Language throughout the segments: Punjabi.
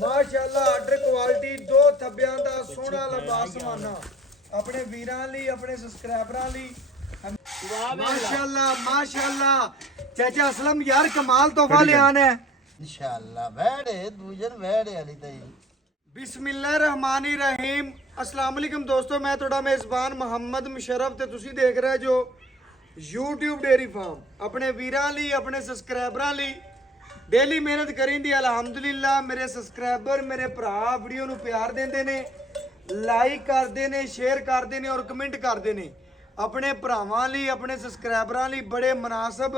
ਮਾਸ਼ਾਅੱਲਾ ਆਰਡਰ ਕੁਆਲਿਟੀ ਦੋ ਥੱਬਿਆਂ ਦਾ ਸੋਹਣਾ ਲਬਾਸਮਾਨਾ ਆਪਣੇ ਵੀਰਾਂ ਲਈ ਆਪਣੇ ਸਬਸਕ੍ਰਾਈਬਰਾਂ ਲਈ ਮਾਸ਼ਾਅੱਲਾ ਮਾਸ਼ਾਅੱਲਾ ਚਾਚਾ ਅਸਲਮ ਯਾਰ ਕਮਾਲ ਤੋਹਫਾ ਲਿਆਨ ਹੈ इंशाल्लाह बैठे दूजन बैठे अली तई ਬਿਸਮਿਲ੍ਲਾਹਿਰਰਹਿਮਾਨਿਰਰਹੀਮ ਅਸਲਾਮ ਅਲੈਕਮ ਦੋਸਤੋ ਮੈਂ ਤੁਹਾਡਾ ਮੇਜ਼ਬਾਨ ਮੁਹੰਮਦ ਮੁਸ਼ਰਫ ਤੇ ਤੁਸੀਂ ਦੇਖ ਰਹੇ ਜੋ YouTube ਡੇਰੀ ਫਾਰਮ ਆਪਣੇ ਵੀਰਾਂ ਲਈ ਆਪਣੇ ਸਬਸਕ੍ਰਾਈਬਰਾਂ ਲਈ ਡੇਲੀ ਮਿਹਨਤ ਕਰਿੰਦੀ ਅਲਹਮਦੁਲਿਲਾ ਮੇਰੇ ਸਬਸਕ੍ਰਾਈਬਰ ਮੇਰੇ ਭਰਾ ਵੀਡੀਓ ਨੂੰ ਪਿਆਰ ਦਿੰਦੇ ਨੇ ਲਾਈਕ ਕਰਦੇ ਨੇ ਸ਼ੇਅਰ ਕਰਦੇ ਨੇ ਔਰ ਕਮੈਂਟ ਕਰਦੇ ਨੇ ਆਪਣੇ ਭਰਾਵਾਂ ਲਈ ਆਪਣੇ ਸਬਸਕ੍ਰਾਈਬਰਾਂ ਲਈ ਬੜੇ ਮਨਾਸਬ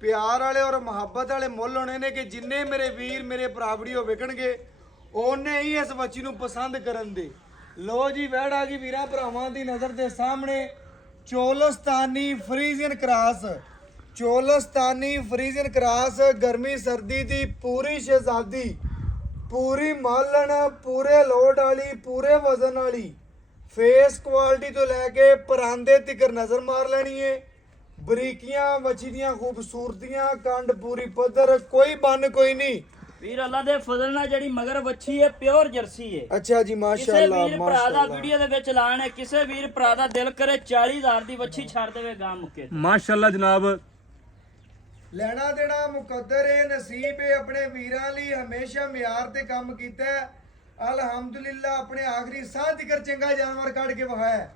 ਪਿਆਰ ਵਾਲੇ ਔਰ ਮੁਹੱਬਤ ਵਾਲੇ ਮੁੱਲ ਹੋਣੇ ਨੇ ਕਿ ਜਿੰਨੇ ਮੇਰੇ ਵੀਰ ਮੇਰੇ ਭਰਾ ਵੀਡੀਓ ਵੇਖਣਗੇ ਉਹਨੇ ਹੀ ਇਸ ਬੱਚੀ ਨੂੰ ਪਸੰਦ ਕਰਨ ਦੇ ਲੋ ਜੀ ਵੈੜ ਆ ਗਈ ਵੀਰਾਂ ਭਰਾਵਾਂ ਦੀ ਨਜ਼ਰ ਦੇ ਸਾਹਮਣੇ Cholistani Friesian cross Cholistani Friesian cross ਗਰਮੀ ਸਰਦੀ ਦੀ ਪੂਰੀ ਸ਼ਹਿਜ਼ਾਦੀ ਪੂਰੀ ਮਾਲਣ ਪੂਰੇ ਲੋਡ ਵਾਲੀ ਪੂਰੇ ਵਜ਼ਨ ਵਾਲੀ ਫੇਸ ਕੁਆਲਿਟੀ ਤੋਂ ਲੈ ਕੇ ਪਰਾਂਦੇ ਤੱਕ ਨਜ਼ਰ ਮਾਰ ਲੈਣੀ ਏ ਬਰੀਕੀਆਂ ਵੱਛੀ ਦੀਆਂ ਖੂਬਸੂਰਤੀਆਂ ਕੰਡ ਪੂਰੀ ਪੱਧਰ ਕੋਈ ਬੰਨ ਕੋਈ ਨਹੀਂ ਵੀਰ ਅੱਲਾ ਦੇ ਫਜ਼ਲ ਨਾਲ ਜਿਹੜੀ ਮਗਰ ਵੱਛੀ ਹੈ ਪਿਓਰ ਜਰਸੀ ਹੈ ਅੱਛਾ ਜੀ ਮਾਸ਼ਾਅੱਲਾ ਕਿਸੇ ਵੀਰ ਭਰਾ ਦਾ ਵੀਡੀਓ ਦੇ ਵਿੱਚ ਲਾਣ ਹੈ ਕਿਸੇ ਵੀਰ ਭਰਾ ਦਾ ਦਿਲ ਕਰੇ 40000 ਦੀ ਵੱਛੀ ਛੱਡ ਦੇਵੇ ਗਾਂ ਮੁੱਕੇ ਮਾਸ਼ਾਅੱਲਾ ਜਨਾਬ ਲੈਣਾ ਦੇਣਾ ਮੁਕੱਦਰ ਏ ਨਸੀਬ ਏ ਆਪਣੇ ਵੀਰਾਂ ਲਈ ਹਮੇਸ਼ਾ ਮਿਆਰ ਤੇ ਕੰਮ ਕੀਤਾ ਹੈ। ਅਲਹਮਦੁਲਿਲਾ ਆਪਣੇ ਆਖਰੀ ਸਾਹ ਤੱਕ ਚੰਗਾ ਜਾਨਵਰ ਕੱਢ ਕੇ ਵਹਾਇਆ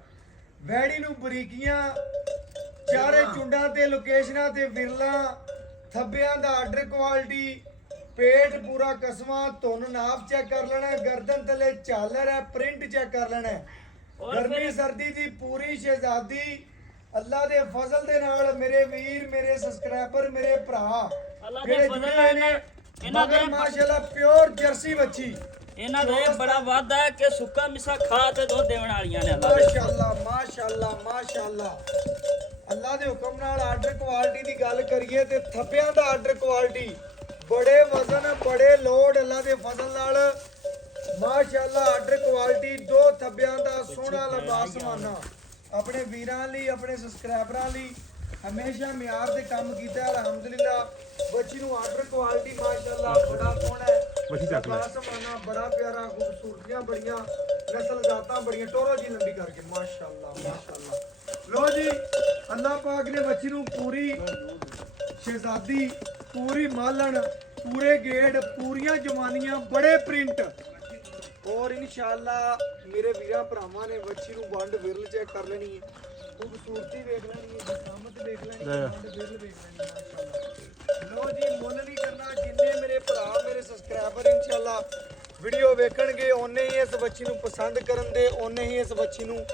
ਵੈੜੀ ਨੂੰ ਬਰੀਕੀਆਂ ਚਾਰੇ ਚੁੰਡਾਂ ਤੇ ਲੋਕੇਸ਼ਨਾਂ ਤੇ ਵਿਰਲਾ ਥੱਬਿਆਂ ਦਾ ਆਰਡਰ ਕੁਆਲਿਟੀ ਪੇਟ ਪੂਰਾ ਕਸਮਾਂ ਧੁੰਨ ਨਾਪ ਚੈੱਕ ਕਰ ਲੈਣਾ ਗਰਦਨ ਥੱਲੇ ਝਾਲਰ ਹੈ ਪ੍ਰਿੰਟ ਚੈੱਕ ਕਰ ਲੈਣਾ ਗਰਮੀ ਸਰਦੀ ਦੀ ਪੂਰੀ ਸ਼ਹਿਜ਼ਾਦੀ ਅੱਲਾ ਦੇ ਫਜ਼ਲ ਦੇ ਨਾਲ ਮੇਰੇ ਵੀਰ ਮੇਰੇ ਸਬਸਕ੍ਰਾਈਬਰ ਮੇਰੇ ਭਰਾ ਅੱਲਾ ਦੇ ਫਜ਼ਲ ਨਾਲ ਇਹਨਾਂ ਦੇ ਮਾਸ਼ਾਅੱਲਾ ਪਿਓਰ ਜਰਸੀ ਬੱਚੀ ਇਹਨਾਂ ਦਾ ਇਹ ਬੜਾ ਵਾਅਦਾ ਹੈ ਕਿ ਸੁੱਕਾ ਮਿੱਸਾ ਖਾ ਤੇ ਦੁੱਧ ਦੇਣ ਵਾਲੀਆਂ ਨੇ ਅੱਲਾ ਦੇ ਮਾਸ਼ਾਅੱਲਾ ਮਾਸ਼ਾਅੱਲਾ ਮਾਸ਼ਾਅੱਲਾ ਅੱਲਾ ਦੇ ਹੁਕਮ ਨਾਲ ਆਰਡਰ ਕੁਆਲਿਟੀ ਦੀ ਗੱਲ ਕਰੀਏ ਤੇ ਥੱਬਿਆਂ ਦਾ ਆਰਡਰ ਕੁਆਲਿਟੀ ਬੜੇ ਵਜ਼ਨ ਬੜੇ ਲੋਡ ਅੱਲਾ ਦੇ ਫਜ਼ਲ ਨਾਲ ਮਾਸ਼ਾਅੱਲਾ ਆਰਡਰ ਕੁਆਲਿਟੀ ਦੋ ਥੱਬਿਆਂ ਦਾ ਸੋਹਣਾ ਲਬਾਸਮਾਨਾ ਆਪਣੇ ਵੀਰਾਂ ਲਈ ਆਪਣੇ ਸਬਸਕ੍ਰਾਈਬਰਾਂ ਲਈ ਹਮੇਸ਼ਾ ਮਿਆਰ ਤੇ ਕੰਮ ਕੀਤਾ ਅਲਹਮਦੁਲਿਲਾ ਬੱਚੀ ਨੂੰ ਆਰਡਰ ਕੁਆਲਿਟੀ ਮਾਸ਼ਾਅੱਲਾ ਬੜਾ ਸੋਹਣਾ ਹੈ ਬੱਚੀ ਚੱਕ ਲੈ ਲਬਾਸਮਾਨਾ ਬੜਾ ਪਿਆਰਾ ਖੂਬਸੂਰਤੀਆਂ ਬੜੀਆਂ ਨਸਲ ਜ਼ਾਤਾਂ ਬੜੀਆਂ ਟੋਰੋ ਜੀ ਲੰਬੀ ਕਰਕੇ ਮਾਸ਼ਾਅੱਲਾ ਮਾਸ਼ਾਅੱਲਾ ਲੋ ਜੀ ਅੱਲਾਹ ਪਾਕ ਨੇ ਬੱਚੀ ਨੂੰ ਪੂਰੀ ਸ਼ਹਿਜ਼ਾਦੀ ਪੂਰੀ ਮਾਲਣ ਪੂਰੇ ਗੇੜ ਪੂਰੀਆਂ ਜਵਾਨੀਆਂ ਬੜੇ ਪ੍ਰਿੰਟ ਔਰ ਇਨਸ਼ਾਅੱਲਾ ਮੇਰੇ ਵੀਰਾਂ ਭਰਾਵਾਂ ਨੇ ਬੱਚੀ ਨੂੰ ਵੰਡ ਵਿਰਲ ਚੈੱਕ ਕਰ ਲੈਣੀ ਹੈ ਖੂਬਸੂਰਤੀ ਵੇਖ ਲੈਣੀ ਹੈ ਜਸਾਮਤ ਵੇਖ ਲੈਣੀ ਹੈ ਵੰਡ ਵਿਰਲ ਵੇਖ ਲੈਣੀ ਹੈ ਮਾਸ਼ਾਅੱਲਾ ਲੋ ਜੀ ਮੁੱਲ ਨਹੀਂ ਕਰਨਾ ਜਿੰਨੇ ਮੇਰੇ ਭਰਾ ਮੇਰੇ ਸਬਸਕ੍ਰਾਈਬਰ ਇਨਸ਼ਾਅੱਲਾ ਵੀਡੀਓ ਵੇਖਣਗੇ ਉਹਨੇ ਹੀ ਇਸ ਬੱਚੀ ਨੂੰ ਪਸੰਦ ਕਰਨ ਦੇ ਉਹਨੇ ਹੀ ਇਸ ਬੱਚੀ ਨੂੰ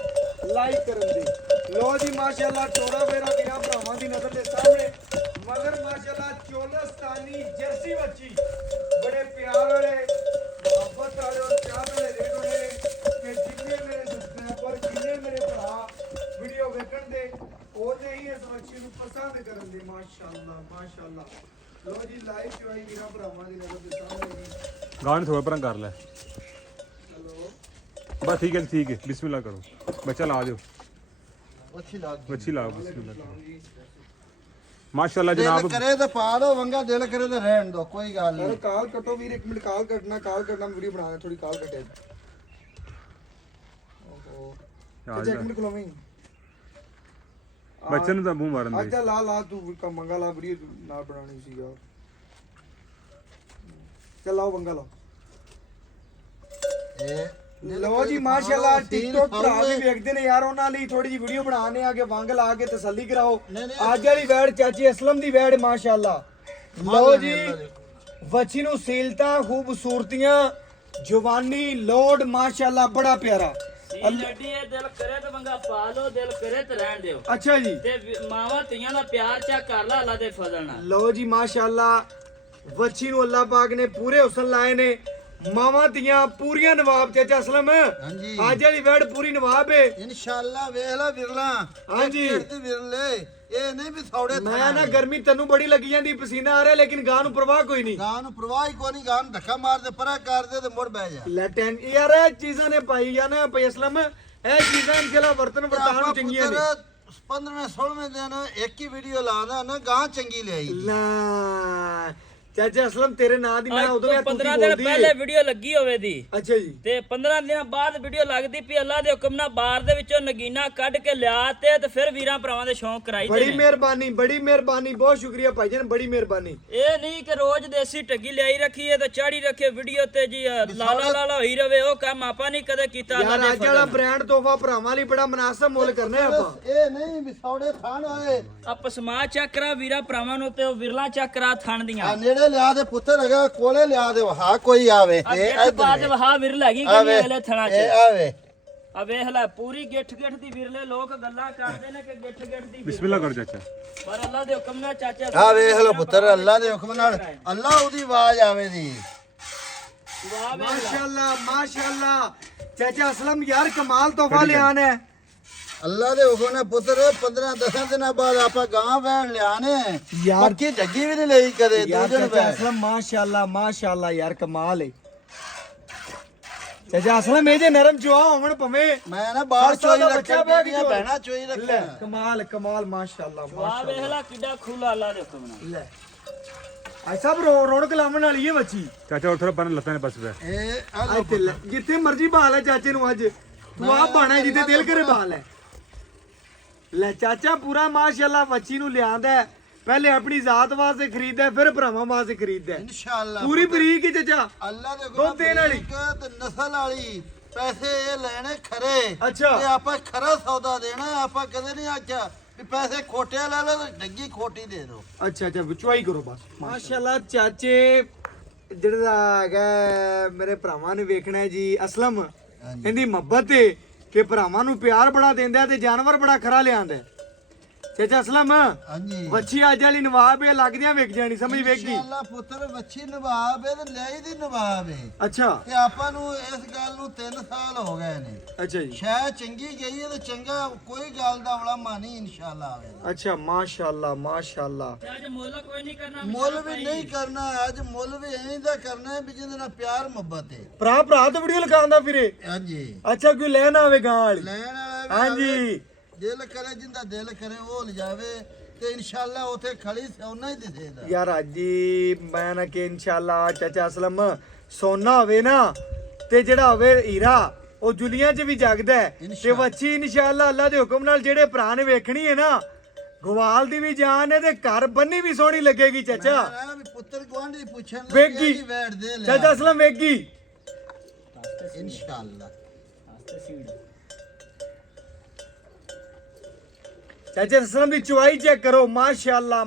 ਲਾਈਕ ਕਰਨ ਦੇ ਲੋ ਜੀ ਮਾਸ਼ਾਅੱਲਾ ਟੋਰਾ ਫੇਰਾ ਵੀਰਾਂ ਭਰਾਵਾਂ ਦੀ ਨਜ਼ਰ ਦੇ ਸਾਹਮਣੇ ਮਗਰ ਮਾਸ਼ਾਅੱਲਾ ਚੋਲਸਤਾਨੀ ਜਰਸੀ ਬੱਚੀ ਬੜੇ ਪਿਆਰ ਵਾਲੇ ਮੁਹੱਬਤ ਵਾਲੇ ਔਰ ਪਿਆਰ ਵਾਲੇ ਰੇਟ ਹੋਣੇ ਕਿ ਜਿੰਨੇ ਮੇਰੇ ਸਬਸਕ੍ਰਾਈਬਰ ਜਿੰਨੇ ਮੇਰੇ ਭਰਾ ਵੀਡੀਓ ਵੇਖਣ ਦੇ ਉਹਨੇ ਹੀ ਇਸ ਬੱਚੀ ਨੂੰ ਪਸੰਦ ਕਰਨ ਦੇ ਮਾਸ਼ਾਅੱਲਾ ਮਾਸ਼ਾਅੱਲਾ ਲੋ ਜੀ ਲਾਈਕ ਚੋਈ ਵੀਰਾਂ ਭਰਾਵਾਂ ਦੀ ਨਜ਼ਰ ਦੇ ਸਾਹਮਣੇ ਗਾਣ ਥੋੜਾ ਪਰਾਂ ਕਰ ਲੈ ਚਲੋ ਬਸ ਠੀਕ ਹੈ ਠੀਕ ਹੈ ਬਿਸਮਿਲ੍ਲਾ ਕਰੋ ਬੱਚਾ ਲਾ ਦਿਓ अच्छी लाग ਬੱਚੀ ਲਾਓ ਬਿਸਮਿਲ੍ਲਾ ਕਰੋ ਮਾਸ਼ਾਅੱਲਾ दिल ਜਨਾਬ करे तो पा दो वंगा दिल करे तो रहन दो कोई गल ਯਾਰ नहीं ਕਾਲ ਕੱਟੋ ਵੀਰ ਇੱਕ ਮਿੰਟ ਕਾਲ ਕੱਟਣਾ ਵੀਡੀਓ ਬਣਾ ਥੋੜੀ ਕਾਲ ਕੱਟੇ ਓਹੋ ਆ ਇੱਕ ਮਿੰਟ ਖਲੋਵੇਂ ਬੱਚੇ ਨੂੰ ਤਾਂ ਮੂੰਹ ਮਾਰਨ ਅੱਜ ਦੇ ਲਾ ਲਾ ਤੂੰ ਮੰਗਾ ਲਾ ਵੀਡੀਓ ਨਾਲ ਬਣਾਣੀ ਸੀ ਯਾਰ ਚੱਲ ਲਾਓ ਮੰਗਾ ਲਾਓ ए ਲਓ ਜੀ ਮਾਸ਼ਾਅੱਲਾ ਟਿਕਟੋਕ ਭਰਾ ਵੀ ਵੇਖਦੇ ਨੇ ਯਾਰ ਉਹਨਾਂ ਲਈ ਥੋੜੀ ਜੀ ਵੀਡੀਓ ਬਣਾਣੇ ਆ ਕੇ ਵੰਗ ਲਾ ਕੇ ਤਸੱਲੀ ਕਰਾਓ ਅੱਜ ਵਾਲੀ ਵੈੜ ਚਾਚੀ ਅਸਲਮ ਦੀ ਵੈੜ ਮਾਸ਼ਾਅੱਲਾ ਲਓ ਜੀ ਬੱਚੀ ਨੂੰ ਸੀਲਤਾਂ ਖੂਬਸੂਰਤੀਆਂ ਜਵਾਨੀ ਲੋਡ ਮਾਸ਼ਾਅੱਲਾ ਬੜਾ ਪਿਆਰਾ ਲੱਡੀ ਇਹ ਦਿਲ ਕਰੇ ਤੇ ਮੰਗਾ ਪਾ ਲੋ ਦਿਲ ਕਰੇ ਤੇ ਰਹਿਣ ਦਿਓ ਅੱਛਾ ਜੀ ਤੇ ਮਾਵਾਂ ਧੀਆਂ ਦਾ ਪਿਆਰ ਚੈੱਕ ਕਰ ਲੈ ਅੱਲਾ ਦੇ ਫਜ਼ਲ ਨਾਲ ਲਓ ਜੀ ਮਾਸ਼ਾਅੱਲਾ ਬੱਚੀ ਨੂੰ ਅੱਲਾਹ ਪਾਕ ਨੇ ਪੂਰੇ ਹੁਸਨ ਲਾਏ ਨੇ ਮਾਵਾਂ ਧੀਆਂ ਪੂਰੀਆਂ ਨਵਾਬ ਚਾਚਾ ਅਸਲਮ ਹਾਂਜੀ ਅੱਜ ਵਾਲੀ ਵੈੜ ਪੂਰੀ ਨਵਾਬ ਏ इंशाल्लाह वेला विरला ਹਾਂਜੀ विरले ਇਹ ਨਹੀਂ ਵੀ ਥੋੜੇ ਮੈਂ ਨਾ ਗਰਮੀ ਤੈਨੂੰ ਬੜੀ ਲੱਗੀ ਜਾਂਦੀ ਪਸੀਨਾ ਆ ਰਿਹਾ ਲੇਕਿਨ ਗਾਂ ਨੂੰ ਪ੍ਰਵਾਹ ਕੋਈ ਨਹੀਂ ਗਾਂ ਨੂੰ ਪ੍ਰਵਾਹ ਕੋਈ ਨਹੀਂ ਗਾਂ ਨੂੰ ਧੱਕਾ ਮਾਰਦੇ ਪਰਾ ਕਰਦੇ ਤੇ ਮੁੜ ਬਹਿ ਜਾ ਲੈ ਟੈਨ ਯਾਰ ਇਹ ਚੀਜ਼ਾਂ ਨੇ ਪਾਈ ਜਾਣਾ ਪਈ ਅਸਲਮ ਇਹ ਚੀਜ਼ਾਂ ਇਨਸ਼ਾਅੱਲਾ ਵਰਤਨ ਵਰਤਾਨ ਨੂੰ ਚੰਗੀਆਂ ਨੇ 15ਵੇਂ 16ਵੇਂ ਦਿਨ ਇੱਕ ਹੀ ਵੀਡੀਓ ਲਾਦਾ ਨਾ ਗਾਂ ਚੰਗੀ ਲਈ ਲੈ ਚਾਚਾ ਅਸਲਮ ਤੇਰੇ ਨਾਂ ਦੀ ਮੈਂ ਅੱਜ ਉਦੋਂ ਤੋਂ ਯਾਰ 15 ਦਿਨ ਪਹਿਲੇ ਵੀਡੀਓ ਲੱਗੀ ਹੋਵੇ ਦੀ ਅੱਛਾ ਜੀ ਤੇ 15 ਦਿਨਾਂ ਬਾਅਦ ਵੀਡੀਓ ਲੱਗਦੀ ਪਈ ਅੱਲਾ ਦੇ ਹੁਕਮ ਨਾਲ ਬਾਹਰ ਦੇ ਵਿੱਚੋਂ ਨਗੀਨਾ ਕੱਢ ਕੇ ਲਿਆ ਤੇ ਫਿਰ ਵੀਰਾਂ ਭਰਾਵਾਂ ਦੇ ਸ਼ੌਂਕ ਕਰਾਈ ਬੜੀ ਦੇ ਨੇ। ਮਿਹਰਬਾਨੀ ਬਹੁਤ ਸ਼ੁਕਰੀਆ ਭਾਈਜਾਨ ਬੜੀ ਮਿਹਰਬਾਨੀ ਇਹ ਨਹੀਂ ਕਿ ਰੋਜ਼ ਦੇਸੀ ਟੱਗੀ ਲਿਆਈ ਰੱਖੀਏ ਤੇ ਚਾੜੀ ਰੱਖੇ ਵੀਡੀਓ ਤੇ ਜੀ ਲਾਲਾ ਲਾਲਾ ਹੋਈ ਰਵੇ ਉਹ ਕੰਮ ਆਪਾਂ ਨਹੀਂ ਕਦੇ ਕੀਤਾ ਅੱਲਾ ਯਾਰ ਦੇ ਅੱਜ ਵਾਲਾ ਬ੍ਰਾਂਡ ਤੋਹਫਾ ਭਰਾਵਾਂ ਲਈ ਬੜਾ ਮਨਾਸਬ ਮੁੱਲ ਕਰਨੇ ਆਪਾਂ ਇਹ ਨਹੀਂ ਵਿਸੌੜੇ ਥਾਣ ਹੋਏ ਆਪ ਸਮਾ ਚੱਕਰਾ ਵੀਰਾਂ ਭਰਾਵਾਂ ਨੂੰ ਤੇ ਉਹ ਵਿਰਲਾ ਚੱਕਰਾ ਥਣ ਦੀਆਂ ਆ ਨੇੜੇ ਲਿਆ ਦੇ ਪੁੱਤਰ ਹੈਗਾ ਕੋਲੇ ਲਿਆ ਦੇ ਹਾ ਕੋਈ ਆਵੇ ਅੱਗੇ ਬਾਅਦ ਵਹਾ ਵਿਰਲ ਹੈਗੀ ਕਿ ਨਹੀਂ ਅਗਲੇ ਥਣਾ ਚ ਇਹ ਆਵੇ ਆ ਵੇਖ ਲੈ ਪੂਰੀ ਗਿੱਠ ਦੀ ਵਿਰਲੇ ਲੋਕ ਗੱਲਾਂ ਕਰਦੇ ਨੇ ਕਿ ਗਿੱਠ ਦੀ ਬਿਸਮਿਲ੍ਲਾ ਕਰ ਚਾਚਾ ਪਰ ਅੱਲਾ ਦੇ ਹੁਕਮ ਨਾਲ ਚਾਚਾ ਆ ਵੇਖ ਲੋ ਪੁੱਤਰ ਅੱਲਾ ਦੇ ਹੁਕਮ ਨਾਲ ਅੱਲਾ ਉਹਦੀ ਆਵਾਜ਼ ਆਵੇ ਦੀ ਵਾਹ ਵੇਖ ਲੈ। ਮਾਸ਼ਾਅੱਲਾ ਚਾਚਾ ਅਸਲਮ ਯਾਰ ਕਮਾਲ ਤੋਹਫਾ ਲਿਆਨ ਹੈ ਅੱਲਾ ਦੇ ਹੁਕਮ ਨਾਲ ਪੁੱਤਰ 15-10 ਦਿਨਾਂ ਬਾਅਦ ਆਪਾਂ ਗਾਂ ਵੈਣ ਲਿਆਣੇ ਯਾਰ ਕੀ ਜੱਗੀ ਵੀ ਨਹੀਂ ਲਈ ਕਦੇ ਯਾਰ ਦੂਜਣ ਚਾਚਾ ਵੈਣ ਅਸਲਮ ਮਾਸ਼ਾਅੱਲਾ ਯਾਰ ਕਮਾਲ ਹੈ ਚਾਚਾ ਅਸਲਮ ਇਹ ਜੇ ਨਰਮ ਚੁਆ ਹੋਵਣ ਭਵੇਂ ਮੈਂ ਨਾ ਬਾਹਰ ਸੱਤ ਸਾਲ ਚੋਈ ਦਾ ਬੱਚਾ ਰੱਖਿਆ ਬੈਗ ਬੈਠੀਆਂ ਚੋਈ। ਬਹਿਣਾ ਚੋਈ ਰੱਖਿਆ ਕਮਾਲ ਮਾਸ਼ਾਅੱਲਾ ਵਾਹ ਵੇਖ ਲੈ ਕਿੱਡਾ ਖੁੱਲਾ ਅੱਲਾ ਦੇ ਹੁਕਮ ਨਾਲ ਲੈ ਆਈ ਸਭ ਰੌਣਕ ਲਾਉਣ ਵਾਲੀ ਹੈ ਬੱਚੀ ਚਾਚਾ ਥੋੜਾ ਪਨ ਲੱਤਾਂ ਨੇ ਬਸ ਵੇ ਇਹ ਆ ਆਈ ਤੇ ਲੈ, ਜਿੱਥੇ ਮਰਜ਼ੀ ਬਾਲ ਹੈ ਚਾਚੇ ਨੂੰ ਅੱਜ ਤੂੰ ਆਪ ਬਾਣਾ ਜਿੱਥੇ ਦਿਲ ਕਰੇ ਬਾਲ ਹੈ ਲੈ ਚਾਚਾ ਪੂਰਾ ਮਾਸ਼ਾਅੱਲਾ ਬੱਚੀ ਨੂੰ ਲਿਆਂਦਾ ਹੈ। ਪਹਿਲੇ ਆਪਣੀ ਜ਼ਾਤ ਵਾਸਤੇ ਖਰੀਦਦਾ ਹੈ, ਫਿਰ ਭਰਾਵਾਂ ਵਾਸਤੇ ਖਰੀਦਦਾ ਹੈ। ਇਨਸ਼ਾਅੱਲਾ ਪੂਰੀ ਬਰੀਕ ਹੀ ਚਾਚਾ ਅੱਲਾ ਦੇ ਦੁੱਧ ਦੇਣ ਵਾਲੀ। ਬਰੀਕ ਤੇ ਨਸਲ ਵਾਲੀ ਪੈਸੇ ਇਹ ਲੈਣੇ ਖਰੇ ਅੱਛਾ। ਤੇ ਆਪਾਂ ਖਰਾ ਸੌਦਾ ਦੇਣਾ ਆਪਾਂ ਕਦੇ ਨਹੀਂ ਆਖਿਆ ਵੀ ਪੈਸੇ ਖੋਟੇ ਲੈ ਲਓ ਤੇ ਡੱਗੀ ਖੋਟੀ ਦੇ ਦਿਓ ਅੱਛਾ ਵਿਚਵਾਈ ਕਰੋ ਬਸ ਮਾਸ਼ਾਅੱਲਾ ਚਾਚੇ ਜਿਹੜਾ ਹੈਗਾ ਮੇਰੇ ਭਰਾਵਾਂ ਨੇ ਵੇਖਣਾ ਹੈ ਜੀ ਅਸਲਮ ਇਹਦੀ ਮੁਹੱਬਤ ਹੈ ਕਿ ਭਰਾਵਾਂ ਨੂੰ ਪਿਆਰ ਬੜਾ ਦਿੰਦਾ ਤੇ ਜਾਨਵਰ ਬੜਾ ਖਰਾ ਲਿਆਂਦਾ ਚਾਚਾ ਅਸਲਮ ਹਾਂਜੀ ਵੱਛੀ ਅੱਜ ਵਾਲੀ ਨਵਾਬ ਹੈ ਲੱਗਦਿਆਂ ਵਿਕ ਜਾਣੀ ਸਮਝ ਵੇਖ ਗਈ ਇਨਸ਼ਾਅੱਲਾ ਪੁੱਤਰ ਵੱਛੀ ਨਵਾਬ ਹੈ ਤੇ ਲਈ ਦੀ ਨਵਾਬ ਹੈ ਅੱਛਾ ਤੇ ਆਪਾਂ ਨੂੰ ਇਸ ਗੱਲ ਨੂੰ 3 ਸਾਲ ਹੋ ਗਏ ਨੇ ਅੱਛਾ ਜੀ ਸ਼ਾਇਦ ਚੰਗੀ ਗਈ ਹੈ ਤੇ ਚੰਗਾ ਕੋਈ ਗੱਲ ਦਾ ਔਲਾ ਮਾਨੀ ਇਨਸ਼ਾਅੱਲਾ ਆਵੇਗਾ ਅੱਛਾ ਮਾਸ਼ਾਅੱਲਾ ਤੇ ਅੱਜ ਮੁੱਲ ਕੋਈ ਨਹੀਂ ਕਰਨਾ ਮੁੱਲ ਵੀ ਨਹੀਂ ਕਰਨਾ ਅੱਜ ਮੁੱਲ ਵੀ ਐਂ ਦਾ ਕਰਨਾ ਹੈ ਵੀ ਜਿਹਦੇ ਨਾਲ ਪਿਆਰ ਮੁਹੱਬਤ ਹੈ ਭਰਾ ਤਾਂ ਵੀਡੀਓ ਲਗਾਉਂਦਾ ਫਿਰੇ ਹਾਂਜੀ ਅੱਛਾ ਕੋਈ ਲੈਣ ਆਵੇ ਗਾਂ ਵਾਲੀ ਲੈਣ ਵਾਲਾ ਵੀ ਹਾਂਜੀ ਦਿਲ ਕਰੇ ਜਿੰਦਾ ਦਿਲ ਕਰੇ ਉਹ ਲਿਜਾਵੇ ਤੇ ਇਨਸ਼ਾਅੱਲਾ ਉਥੇ ਖੜੀ ਸੋਨਾ ਹੀ ਦਿਸੇਗਾ ਯਾਰ ਅੱਜ ਹੀ ਮੈਂ ਨਾ ਕਿ ਇਨਸ਼ਾਅੱਲਾ ਚਾਚਾ ਅਸਲਮ ਸੋਨਾ ਹੋਵੇ ਨਾ ਤੇ ਜਿਹੜਾ ਹੋਵੇ ਹੀਰਾ ਉਹ ਜੁਲੀਆਂ 'ਚ ਵੀ ਜਗਦਾ ਹੈ ਤੇ ਵੱਛੀ ਇਨਸ਼ਾਅੱਲਾ ਅੱਲਾ ਦੇ ਹੁਕਮ ਨਾਲ ਜਿਹੜੇ ਭਰਾ ਨੇ ਵੇਖਣੀ ਹੈ ਨਾ ਗਵਾਲ ਦੀ ਵੀ ਜਾਨ ਹੈ ਤੇ ਘਰ ਬੰਨੀ ਵੀ ਸੋਹਣੀ ਲੱਗੇਗੀ ਚਾਚਾ ਮੈਂ ਵੀ ਪੁੱਤਰ ਗੁਆਂਢੀ ਪੁੱਛਣ ਵੇਗੀ ਵੈਟ ਦੇ ਲੈ ਚਾਚਾ ਅਸਲਮ ਵੇਗੀ ਇਨਸ਼ਾਅੱਲਾ ਚਾਚਾ ਅਸਲਮ ਦੀ ਚੁਆਈ ਚੈੱਕ ਕਰੋ ਮਾਸ਼ਾਅੱਲਾ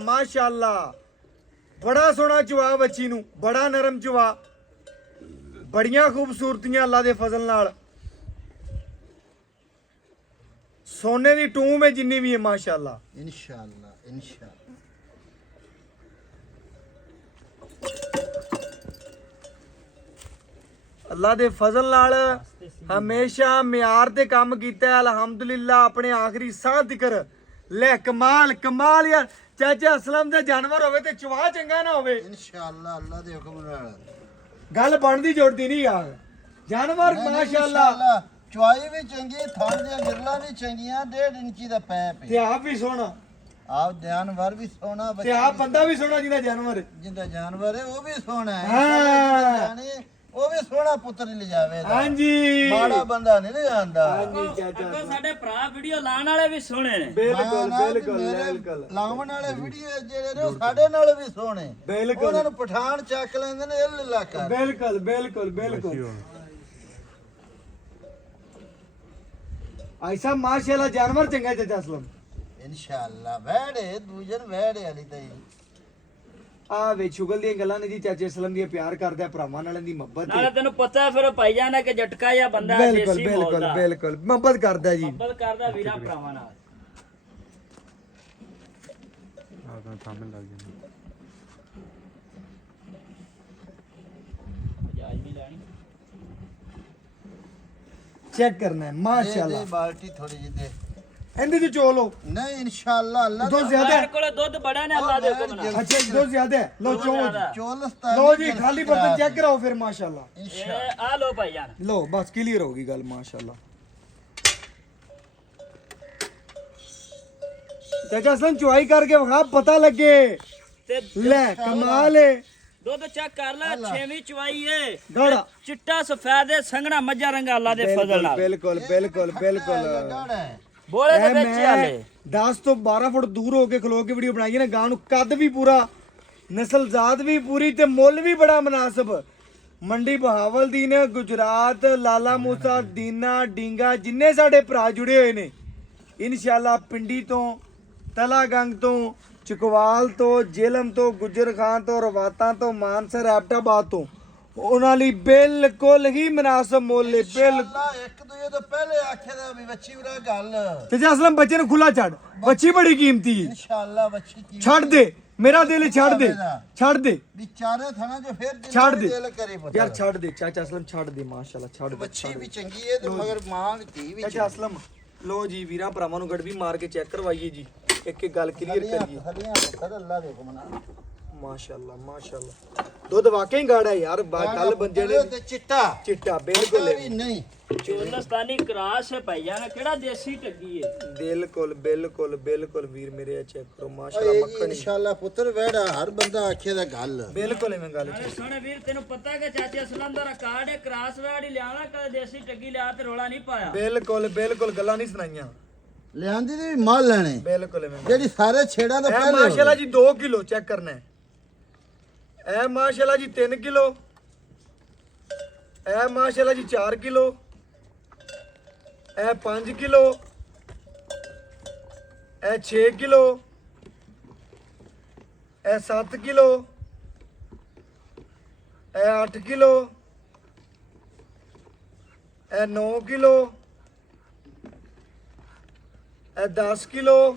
ਬੜਾ ਸੋਹਣਾ ਚੁਆ ਬੱਚੀ ਨੂੰ ਬੜਾ ਨਰਮ ਚੁਆ ਬੜੀਆਂ ਖੂਬਸੂਰਤੀਆਂ ਅੱਲਾ ਦੇ ਫਜ਼ਲ ਨਾਲ ਸੋਨੇ ਦੀ ਟੂਮ ਹੈ ਜਿੰਨੀ ਵੀ ਹੈ ਮਾਸ਼ਾਅੱਲਾ ਇਨਸ਼ਾਅੱਲਾ ਅੱਲਾ ਦੇ ਫਜ਼ਲ ਨਾਲ ਹਮੇਸ਼ਾ ਮਿਆਰ ਤੇ ਕੰਮ ਕੀਤਾ ਹੈ, ਅਲਹਮਦੁਲਿਲਾ ਆਪਣੇ ਆਖਰੀ ਸਾਹ ਤੱਕ ਲੈ ਕਮਾਲ ਯਾਰ ਚਾਚਾ ਅਸਲਮ ਦੇ ਜਾਨਵਰ ਹੋਵੇ ਤੇ ਚੁਆ ਚੰਗਾ ਨਾ ਹੋਵੇ ਇਨਸ਼ਾਅੱਲਾ ਅੱਲਾ ਦੇ ਹੁਕਮ ਨਾਲ ਗੱਲ ਬਣਦੀ ਜੋੜਦੀ ਨਹੀਂ ਯਾਰ ਜਾਨਵਰ ਮਾਸ਼ਾਅੱਲਾ ਚੁਆਈ ਵੀ ਚੰਗੀ ਥਣ ਦੀਆਂ ਗਿਰਲਾਂ ਵੀ ਚੰਗੀਆਂ 1.5 ਇੰਚੀ ਦਾ ਪੈਪ ਤੇ ਹੈ ਆਪ ਵੀ ਸੋਹਣਾ ਆਪ ਜਾਨਵਰ ਵੀ ਸੋਹਣਾ ਤੇ ਆਪ ਬੰਦਾ ਵੀ ਸੋਹਣਾ ਜਿਹਦਾ ਜਾਨਵਰ ਹੈ। ਜਿੰਦਾ ਜਾਨਵਰ ਹੈ ਉਹ ਵੀ ਸੋਹਣਾ ਹੈ ਹਾਂ। ਜਾਣੇ ਉਹ ਵੀ ਸੋਹਣਾ ਪੁੱਤਰ ਹੀ ਲਿਜਾਵੇ ਹਾਂਜੀ ਮਾੜਾ ਬੰਦਾ ਨਹੀਂ ਲਿਜਾਂਦਾ ਹਾਂਜੀ ਚਾਚਾ ਅੱਗੋਂ ਸਾਡੇ ਭਰਾ ਵੀਡੀਓ ਲਾਉਣ ਵਾਲੇ ਵੀ ਸੋਹਣੇ ਨੇ ਬਿਲਕੁਲ ਲਾਉਣ ਵਾਲੇ ਵੀਡੀਓ ਜਿਹੜੇ ਨੇ ਉਹ ਸਾਡੇ ਨਾਲ ਵੀ ਸੋਹਣੇ ਬਿਲਕੁਲ ਉਹਨਾਂ ਨੂੰ ਪਠਾਨ ਚੱਕ ਲੈਂਦੇ ਨੇ ਇਹ ਲੱਲਾ ਕਰ ਬਿਲਕੁਲ ਐਸਾ ਮਾਸ਼ਾਅੱਲਾ ਜਾਨਵਰ ਚੰਗਾ ਚਾਚਾ ਅਸਲਮ ਇਨਸ਼ਾਅੱਲਾ ਵੈੜੇ ਦੂਜਨ ਵੈੜੇ ਵਾਲੀ ਤਾਂ ਆ ਵੇ ਸ਼ੁਗਲ ਦੀਆਂ ਗੱਲਾਂ ਨੇ ਜੀ ਚਾਚੇ ਅਸਲਮ ਦੀਆਂ ਪਿਆਰ ਕਰਦਾ ਭਰਾਵਾਂ ਨਾਲ ਦੀ ਮੁਹੱਬਤ ਨਾਲੇ ਤੈਨੂੰ ਪਤਾ ਫਿਰ ਭਾਈ ਜਾਨ ਹੈ ਕਿ ਜਟਕਾ ਜਾਂ ਬੰਦਾ ਦੇਸੀ ਬੋਲਦਾ ਬਿਲਕੁਲ ਮੁਹੱਬਤ ਕਰਦਾ ਜੀ ਮੁਹੱਬਤ ਕਰਦਾ ਵੀਰਾਂ ਭਰਾਵਾਂ ਨਾਲ ਆ ਤਾਂ ਸਾਹਮਣੇ ਲੱਗ ਜਾਂਦਾ ਜਾਇਜ਼ ਵੀ ਲੈਣੀ ਚੈੱਕ ਕਰਨਾ ਹੈ ਮਾਸ਼ਾਅੱਲਾ ਬਾਲਟੀ ਥੋੜੀ ਜਿਹੀ ਦੇ ਇਹਦੇ ਚ ਚੋਲੋ ਨਹੀਂ ਇਨਸ਼ਾਅੱਲਾ ਅੱਲਾ ਦੋ ਜ਼ਿਆਦਾ ਮੇਰੇ ਕੋਲ ਦੁੱਧ ਬੜਾ ਨੇ ਅੱਲਾ ਦੇ ਹੁਕਮ ਨਾਲ ਅੱਛਾ ਦੋ ਜ਼ਿਆਦਾ ਹੈ ਲੋ ਚੋ ਚੋਲਸਤਾਨ ਲੋ ਜੀ ਖਾਲੀ ਬਰਤਨ ਚੈੱਕ ਕਰਾਓ ਫਿਰ ਮਾਸ਼ਾਅੱਲਾ ਇਹ ਆ ਲੋ ਭਾਈ ਜਾਨ ਲੋ ਬਸ ਕਲੀਅਰ ਹੋ ਗਈ ਗੱਲ ਮਾਸ਼ਾਅੱਲਾ ਚਾਚਾ ਅਸਲਮ ਚੁਆਈ ਕਰਕੇ ਵਿਖਾ ਪਤਾ ਲੱਗੇ ਤੇ ਲੈ ਕਮਾਲ ਹੈ ਦੁੱਧ ਚੈੱਕ ਕਰ ਲੈ 6ਵੀਂ ਚਵਾਈ ਏ ਗਾੜਾ ਚਿੱਟਾ ਸਫੈਦ ਸੰਘਣਾ ਮੱਝਾ ਰੰਗਾ ਅੱਲਾ ਦੇ ਫਜ਼ਲ ਨਾਲ ਬਿਲਕੁਲ ਬਿਲਕੁਲ ਬਿਲਕੁਲ ਗਾੜਾ ਹੈ। ਬੋਲੇ ਦੇ ਇਹ ਵਿੱਚ ਮੈਂ ਹਾਲੇ 10 ਤੋਂ 12 ਫੁੱਟ ਦੂਰ ਹੋ ਕੇ ਖਲੋ ਕੇ ਵੀਡੀਓ ਬਣਾਈ ਹੈ ਨਾ ਗਾਂ ਨੂੰ ਕੱਦ ਵੀ ਪੂਰਾ ਨਸਲ ਜ਼ਾਤ ਵੀ ਪੂਰੀ ਤੇ ਮੁੱਲ ਵੀ ਬੜਾ ਮੁਨਾਸਬ ਮੰਡੀ ਬਹਾਵਲਦੀਨ ਗੁਜਰਾਤ ਲਾਲਾ ਮੂਸਾ ਦੀਨਾ ਡੀਂਗਾ ਜਿੰਨੇ ਸਾਡੇ ਭਰਾ ਜੁੜੇ ਹੋਏ ਨੇ ਇਨਸ਼ਾਅੱਲਾ ਪਿੰਡੀ ਤੋਂ ਤਲਾਗੰਗ ਤੋਂ ਚਕਵਾਲ ਤੋਂ ਜੇਲਮ ਤੋਂ ਗੁਜਰ ਖਾਨ ਤੋਂ ਰਵਾਤਾਂ ਤੋਂ ਮਾਨਸਰ ਐਬਟਾਬਾਦ ਤੋਂ ਉਹਨਾਂ ਲਈ ਬਿਲਕੁਲ ਹੀ ਮੁਨਾਸਬ ਮੁੱਲ ਹੈ ਬਿਲਕੁਲ ਅੱਲਾ ਇੱਕ ਦੂਜੇ ਤੋਂ ਪਹਿਲੇ ਆਖੇ ਦਾ ਵੀ ਵੱਛੀ ਵੀਰਾ ਗੱਲ ਤੇ ਜੇ ਅਸਲਮ ਬੱਚੇ ਨੂੰ ਖੁੱਲਾ ਛੱਡ ਬੱਚੀ ਬੜੀ ਕੀਮਤੀ ਹੈ ਇਨਸ਼ਾਅੱਲਾ ਵੱਛੀ ਕੀ ਛੱਡ ਦੇ ਮੇਰਾ ਦਿਲ ਛੱਡ ਦੇ ਛੱਡ ਦੇ ਵਿਚਾਰੇ ਥਣਾ ਜੋ ਫਿਰ ਛੱਡ ਦੇ ਦਿਲ ਕਰੇ ਪਤਾ ਯਾਰ ਛੱਡ ਦੇ ਚਾਚਾ ਅਸਲਮ ਛੱਡ ਦੇ ਮਾਸ਼ਾਅੱਲਾ ਛੱਡ ਦੇ ਵੱਛੀ ਵੀ ਚੰਗੀ ਹੈ ਤੇ ਮਗਰ ਮਾਂ ਵੀ ਧੀ ਵੀ ਚਾਚਾ ਅਸਲਮ ਲੋ ਜੀ ਵੀਰਾਂ ਭਰਾਵਾਂ ਨੂੰ ਗੜਵੀ ਮਾਰ ਕੇ ਚੈੱਕ ਕਰਵਾਈਏ ਜੀ ਇੱਕ ਇੱਕ ਗੱਲ ਕਲੀਅਰ ਕਰੀਏ ਹਲੀਆਂ ਪੱਥਰ ਅੱਲਾ ਦੇ ਹੁਕਮ ਨਾਲ ਮਾਸ਼ਾਅੱਲਾ ਮਾਸ਼ਾਅੱਲਾ ਦੁੱਧ ਵਾਕਈ ਗਾੜਾ ਹੈ ਯਾਰ ਕੱਲ ਬੰਦੇ ਨੇ ਤੇ ਚਿੱਟਾ ਚਿੱਟਾ ਬਿਲਕੁਲ ਵੀ ਨਹੀਂ ਚੋਲਸਤਾਨੀ ਕਰਾਸ ਹੈ ਭਾਈ ਜਾਨ ਕਿਹੜਾ ਦੇਸੀ ਟੱਗੀ ਏ ਬਿਲਕੁਲ ਬਿਲਕੁਲ ਬਿਲਕੁਲ ਵੀਰ ਮੇਰੇ ਚੈੱਕ ਕਰੋ ਮਾਸ਼ਾਅੱਲਾ ਇਹ ਮੱਖਣ ਇਨਸ਼ਾਅੱਲਾ ਪੁੱਤਰ ਵੜਾ ਹਰ ਬੰਦਾ ਆਖੇ ਦਾ ਗੱਲ ਬਿਲਕੁਲ ਐਵੇਂ ਗੱਲ ਨਾਲੇ ਸੁਣ ਵੀਰ ਤੈਨੂੰ ਪਤਾ ਕਿ ਚਾਚੇ ਅਸਲਮ ਦਾ ਰਿਕਾਰਡ ਹੈ ਕਰਾਸ ਵੈੜੀ ਲਿਆਣਾ ਕਦੇ ਦੇਸੀ ਟੱਗੀ ਲਿਆ ਤੇ ਰੋਲਾ ਨਹੀਂ ਪਾਇਆ ਬਿਲਕੁਲ ਬਿਲਕੁਲ ਗੱਲਾਂ ਨਹੀਂ ਸੁਣਾਈਆਂ ਲਿਆਂਦੀ ਦੀ ਵੀ ਮਾਲ ਲੈਣੇ ਬਿਲਕੁਲ ਐਵੇਂ ਜਿਹੜੀ ਸਾਰੇ ਛੇੜਾਂ ਤੋਂ ਇਹ ਪਹਿਲੇ ਮਾਸ਼ਾਅੱਲਾ ਜੀ 2 ਕਿਲੋ ਚੈੱਕ ਕਰਨਾ ਹੈ ਇਹ ਮਾਸ਼ਾਅੱਲਾ ਜੀ 3 ਕਿਲੋ ਇਹ ਮਾਸ਼ਾਅੱਲਾ ਜੀ 4 ਕਿਲੋ ਇਹ 5 ਕਿਲੋ ਇਹ 6 ਕਿਲੋ ਇਹ 7 ਕਿਲੋ ਇਹ 8 ਕਿਲੋ ਇਹ 9 ਕਿਲੋ ਇਹ 10 ਕਿਲੋ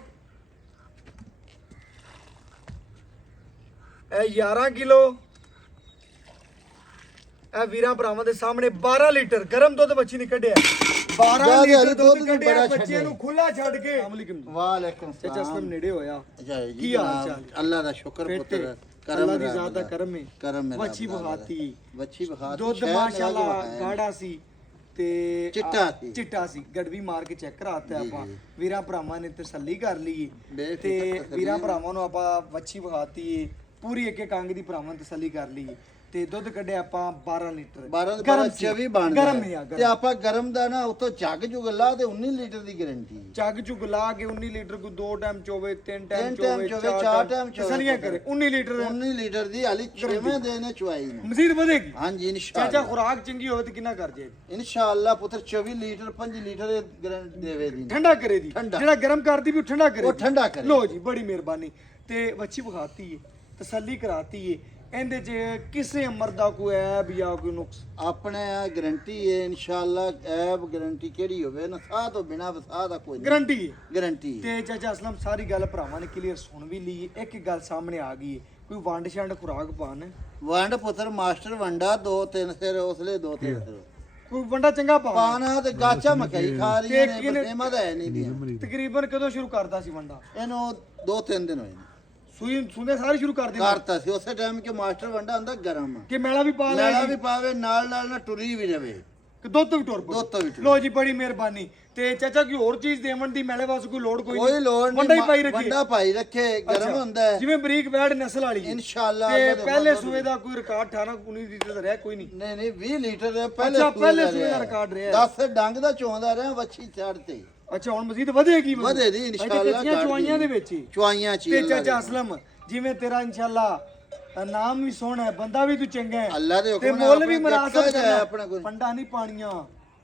ਇਹ 11 ਕਿਲੋ ਇਹ ਵੀਰਾਂ ਭਰਾਵਾਂ ਦੇ ਸਾਹਮਣੇ 12 ਲੀਟਰ ਗਰਮ ਦੁੱਧ ਬੱਚੀ ਨੇ ਕੱਢਿਆ 12 ਯਾਰ ਲੀਟਰ ਦੁੱਧ ਦੁੱਧ ਵੀ ਕੱਢਿਆ ਬੜਾ ਬੱਚੇ ਛੱਡਿਆ। ਨੂੰ ਖੁੱਲਾ ਛੱਡ ਕੇ ਅਸਲਾਮੁਅਲੈਕੁਮ ਵਾਲੇਕੁਮ ਚਾਚਾ ਅਸਲਮ ਨੇੜੇ ਹੋਇਆ ਜੈ ਜੀ ਕੀ ਹਾਲ ਜਨਾਬ। ਚਾਲ? ਅੱਲਾ ਦਾ ਸ਼ੁਕਰ ਫਿਰ ਤੇ ਪੁੱਤਰ ਅੱਲਾ ਦੀ ਮੇਰਾ ਜ਼ਾਤ ਦਾ ਰੱਬ ਕਰਮ ਹੈ ਕਰਮ ਮੇਰਾ ਵੱਛੀ ਰੱਬ ਦਾ। ਬਹਾਤੀ ਵੱਛੀ ਬਹਾਤੀ ਦੁੱਧ ਸ਼ਹਿਰ ਮਾਸ਼ਾਅੱਲਾ ਮੇਰਾ ਜੋ ਹੈ। ਗਾੜਾ ਸੀ ਤੇ ਚਿੱਟਾ ਸੀ। ਚਿੱਟਾ ਸੀ ਗੜਵੀ ਮਾਰ ਕੇ ਚੈੱਕ ਕਰਾਤਾ ਜੀ, ਆਪਾਂ ਜੀ। ਵੀਰਾਂ ਭਰਾਵਾਂ ਨੇ ਤਸੱਲੀ ਕਰ ਲਈ ਬੇਫਿਕਰ ਤੇ ਤਸੱਲੀ ਵੀਰਾਂ ਹੈ। ਭਰਾਵਾਂ ਨੂੰ ਆਪਾਂ ਵੱਛੀ ਵਿਖਾਤੀ ਪੂਰੀ ਇੱਕ ਇੱਕ ਅੰਗ ਦੀ ਭਰਾਵਾਂ ਨੇ ਤਸੱਲੀ ਕਰ ਲਈ ਤੇ ਦੁੱਧ ਕੱਢਿਆ ਆਪਾਂ 12 ਲੀਟਰ 12 ਗਰਮ 24 ਬਣ ਗਰਮ ਹੈ ਤੇ ਆਪਾਂ ਗਰਮ ਦਾ ਨਾ ਉਤੋਂ ਝੱਗ ਝੁਗ ਲਾ ਤੇ 19 ਲੀਟਰ ਦੀ ਗਾਰੰਟੀ ਚੱਗ ਚੁਗ ਲਾ ਕੇ 19 ਲੀਟਰ ਕੋ 2 ਟਾਈਮ ਚੋਵੇ 3 ਟਾਈਮ ਤਿੰਨ ਟਾਈਮ ਚੋਵੇ ਚੋਵੇ, ਚਾਰ ਟਾਈਮ ਚੋਵੇ। ਤਸੱਲੀਆਂ ਕਰੇ 19 ਲੀਟਰ 19 ਲੀਟਰ ਦੀ ਹਾਲੀ 6ਵੇਂ ਦਿਨ ਚੁਆਈ ਨੂੰ ਮਜ਼ੀਦ ਵਧੇਗੀ ਹਾਂਜੀ ਚਾਚਾ ਇਨਸ਼ਾਅੱਲਾ ਖੁਰਾਕ ਚੰਗੀ ਹੋਵੇ ਤੇ ਕਿੰਨਾ ਕਰ ਜੇ ਇਨਸ਼ਾਅੱਲਾ ਪੁੱਤਰ 24 ਲੀਟਰ 5 ਲੀਟਰ ਗਾਰੰਟੀ ਦੇਵੇ ਦੀ ਠੰਡਾ ਕਰੇ ਦੀ ਠੰਡਾ। ਜਿਹੜਾ ਗਰਮ ਕਰਦੀ ਵੀ ਉਹ ਠੰਡਾ ਕਰੇ ਉਹ ਦੀ। ਠੰਡਾ ਕਰੇ। ਲੋ ਜੀ ਬੜੀ ਮਿਹਰਬਾਨੀ ਤੇ ਵੱਛੀ ਵਿਖਾਤੀ ਏ ਤਸੱਲੀ ਕਰਾਤੀ ਏ ਇਹਦੇ ਚ ਕਿਸੇ ਅਮਰ ਦਾ ਕੋਈ ਐਬ ਜਾਂ ਕੋਈ ਨੁਕਸ ਆਪਣੇ ਆ ਗਾਰੰਟੀ ਹੈ ਇਨਸ਼ਾਅੱਲਾ ਐਬ ਗਾਰੰਟੀ ਕਿਹੜੀ ਹੋਵੇ ਨਾ ਸਾਹ ਤੋਂ ਬਿਨਾ ਵਸਾ ਦਾ ਕੋਈ ਗਰੰਟੀ ਏ ਗਾਰੰਟੀ ਤੇ ਚਾਚਾ ਅਸਲਮ ਸਾਰੀ ਗੱਲ ਭਰਾਵਾਂ ਨੇ ਕਲੀਅਰ ਸੁਣ ਵੀ ਲਈ ਏ। ਇੱਕ ਗੱਲ ਸਾਹਮਣੇ ਆ ਗਈ ਏ ਕੋਈ ਵੰਡ ਛੰਡ ਖੁਰਾਕ ਪਾਣ ਵੰਡ ਪੁੱਤਰ ਮਾਸਟਰ ਵੰਡਾ 2-3 ਸਿਰ ਉਸਲੇ 2-3 ਸਿਰ ਕੋਈ ਵੰਡਾ ਚੰਗਾ ਪਾ ਪਾਣਾ ਤੇ ਗਾਚਾ ਮਕਈ ਖਾ ਰਹੀਆਂ ਤੇ ਨੇ ਕਿਹਨੇ- ਬਸੇਮਾ ਦਾ ਹੈ ਨਹੀਂ ਦੀਆਂ ਤਕਰੀਬਨ ਕਦੋਂ ਸ਼ੁਰੂ ਕਰਦਾ ਸੀ ਵੰਡਾ ਇਹਨੂੰ 2-3 ਦਿਨ ਹੋਏ ਨੇ ਸੂਈ ਸੁੰਦੇ ਸਾਰੇ ਸ਼ੁਰੂ ਕਰ ਦਿੰਦੇ ਕਰਤਾ ਸੀ ਉਸੇ ਟਾਈਮ ਕਿ ਮਾਸਟਰ ਵੰਡਾ ਹੁੰਦਾ ਗਰਮ ਕਿ ਮੇਲਾ ਵੀ ਪਾ ਲੈਣਾ ਲਿਆ ਵੀ ਪਾਵੇ ਨਾਲ ਨਾਲ ਨਾ ਟੁਰੀ ਵੀ ਰਵੇ ਕਿ ਦੁੱਧ ਤੋਂ ਵੀ ਟੁਰ ਪਓ। ਦੁੱਧ ਤੋਂ ਵੀ ਟੁਰ। ਲੋ ਜੀ ਬੜੀ ਮਿਹਰਬਾਨੀ ਤੇ ਚਾਚਾ ਕੋਈ ਹੋਰ ਚੀਜ਼ ਦੇਵਣ ਦੀ ਮੇਲੇ ਵਾਸਤੇ ਕੋਈ ਲੋੜ ਕੋਈ ਕੋਈ ਲੋੜ ਨਹੀਂ ਵੰਡਾ ਹੀ ਪਾਈ ਰੱਖੀ ਵੰਡਾ ਪਾਈ ਰੱਖੇ ਗਰਮ ਹੁੰਦਾ ਹੈ ਜਿਵੇਂ ਬਰੀਕ ਬੈੜ ਨਸਲ ਵਾਲੀ ਹੈ। ਇਨਸ਼ਾਅੱਲਾ ਤੇ ਅੱਲਾ ਦੇ ਪਹਿਲੇ ਫਜ਼ਲ ਸੂਏ ਦਾ ਕੋਈ ਰਿਕਾਰਡ 18 19 ਲੀਟਰ ਦਾ ਰਿਹਾ ਕੋਈ ਨਹੀਂ ਨਹੀਂ ਨਹੀਂ 20 ਲੀਟਰ ਦੇ ਪਹਿਲੇ ਅੱਛਾ, ਪਹਿਲੇ ਸੂਏ ਸੂਏ ਦਾ ਰਿਹਾ। ਰਿਕਾਰਡ ਰਿਹਾ। 10 ਡੰਗ ਦਾ ਚੋਂਦਾ ਰਿਹਾ ਵੱਛੀ ਛੱਡ ਤੇ ਅੱਛਾ ਹੁਣ ਮਜ਼ੀਦ ਵਧੇਗੀ ਮਤਲਬ। ਵਧੇ ਦੀ ਇਨਸ਼ਾਅੱਲਾ ਕੱਚੀਆਂ ਚੁਆਈਆਂ ਦੇ ਵਿੱਚ ਹੀ ਚੁਆਈਆਂ ਚ ਹੀ ਤੇ ਅੱਲਾ ਚਾਚਾ ਦੇ। ਅਸਲਮ ਜਿਵੇਂ ਤੇਰਾ ਇਨਸ਼ਾਅੱਲਾ ਨਾਮ ਵੀ ਸੋਹਣਾ ਹੈ ਬੰਦਾ ਵੀ ਤੂੰ ਚੰਗਾ ਹੈ ਅੱਲਾ ਦੇ ਤੇ ਹੁਕਮ ਨਾਲ ਮੁੱਲ ਵੀ ਆਪਣਾ ਮੁਨਾਸਬ ਦੇਖਿਆ ਜਾਏ ਆਪਣਾ ਕਰਨਾ ਕੋਈ। ਪੰਡਾ ਨਹੀਂ ਪਾਣੀਆਂ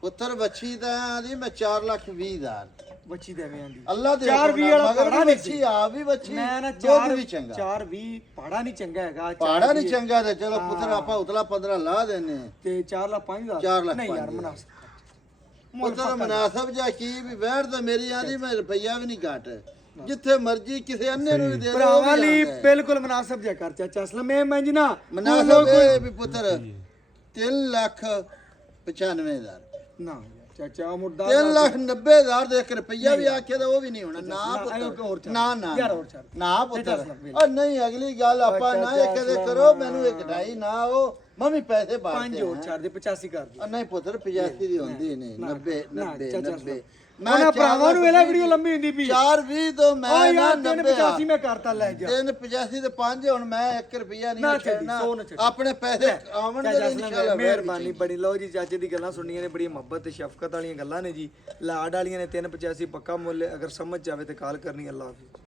ਪੁੱਤਰ ਵੱਛੀ ਤਾਂ ਆਂਦੀ ਮੈਂ 4,20,000 ਬੱਚੀ ਦੇਵੇਂ ਆਂਦੀ ਅੱਲਾ ਦੇ 4 ਹੁਕਮ 20 ਨਾਲ, ਵਾਲਾ ਮਗਰ ਪਾੜਾ ਵੀ ਨਹੀਂ ਵੱਛੀ ਸੀ ਆ ਵੀ ਵੱਛੀ ਮੈਂ ਨਾ ਦੁੱਧ ਵੀ ਚੰਗਾ 4 20 ਪਾੜਾ ਨਹੀਂ ਚੰਗਾ ਹੈਗਾ ਪਾੜਾ ਨਹੀਂ ਚੰਗਾ ਤੇ ਚਲੋ ਪੁੱਤਰ ਆਪਾਂ ਉਤਲਾ 15 ਲਾ ਦੇਨੇ ਤੇ 4 ਲੱਖ 5 ਦਾ 4 ਲੱਖ ਨਹੀਂ ਯਾਰ 5,000 ਮੁਨਾਸਬ ਪੁੱਤਰ ਮਨਾਸਬ ਜਾ ਕੀ ਵੀ ਵੈਰ ਤਾਂ ਮੇਰੀ ਆਂਦੀ ਮੈਂ ਰੁਪਈਆ ਵੀ ਨਹੀਂ ਘਟ ਜਿੱਥੇ ਮਰਜੀ ਕਿਸੇ ਅੰਨੇ ਨੂੰ ਵੀ ਦੇ ਦੇ ਭਰਾਵਾਂ ਲਈ ਬਿਲਕੁਲ ਮੁਨਾਸਬ ਜਿਹਾ ਕਰ ਚਾਚਾ ਅਸਲਮ ਇਹ ਮੰਜਨਾ ਮਨਾਸਬ ਇਹ ਵੀ ਪੁੱਤਰ 3,95,000 ਨਾ ਚਾਚਾ ਮੁਰਦਾ 3,90,000 ਦੇ ਇੱਕ ਰੁਪਈਆ ਵੀ ਆਖੇ ਤਾਂ ਉਹ ਵੀ ਨਹੀਂ ਹੋਣਾ ਨਾ ਹੋਰ ਪੁੱਤਰ ਚੱਲ। ਨਾ ਨਾ ਯਾਰ ਹੋਰ ਚੱਲ। ਨਾ ਪੁੱਤਰ ਚੱਲ, ਚੱਲ। ਉਹ ਨਹੀਂ ਅਗਲੀ ਗੱਲ ਆਪਾਂ ਨਾ ਇਹ ਕਦੇ ਕਰੋ ਮੈਨੂੰ ਇੱਕ ਢਾਈ ਨਾ ਉਹ ਮੈਂ ਵੀ ਪੈਸੇ ਪੰਜ ਬਾਟਦੇ ਹੋਰ ਛੱਡ ਦੇ 85 ਕਰ ਦੇ ਨਹੀਂ ਪੁੱਤਰ 85 ਦੀ ਹੁੰਦੀ ਨਹੀਂ 90 90 90 ਉਹਨਾਂ ਭਰਾਵਾਂ ਨੂੰ ਇਹਦਾ ਵੀਡੀਓ ਲੰਬੀ ਹੁੰਦੀ ਪਈ 420 ਤੋਂ ਓ ਮੈਂ ਨਾ ਯਾਰ 90 385 ਮੈਂ ਕਰਤਾ ਲੈ ਜਾ 385 ਤੇ 5 ਹੁਣ ਮੈਂ 1 ਰੁਪਿਆ ਨਾ ਨਹੀਂ ਛੱਡੀ, ਛੱਡਣਾ ਸੌ ਨਾ ਛੱਡੀ। ਆਪਣੇ ਪੈਸੇ ਆਵਣ ਦੇ ਇਨਸ਼ਾਅੱਲਾ ਮਿਹਰਬਾਨੀ ਬੜੀ। ਲਓ ਜੀ ਚਾਚੇ ਦੀ ਗੱਲਾਂ ਸੁਣੀਆਂ ਨੇ, ਬੜੀ ਮੁਹੱਬਤ ਤੇ ਸ਼ਫਕਤ ਵਾਲੀਆਂ ਗੱਲਾਂ ਨੇ ਜੀ। ਲਾਡ ਵਾਲੀਆਂ ਨੇ 385 ਪੱਕਾ ਮੁੱਲ, ਅਗਰ ਸਮਝ ਜਾਵੇ ਤੇ ਕਾਲ ਕਰਨੀ। ਅੱਲਾਹ ਹਾਫਿਜ਼।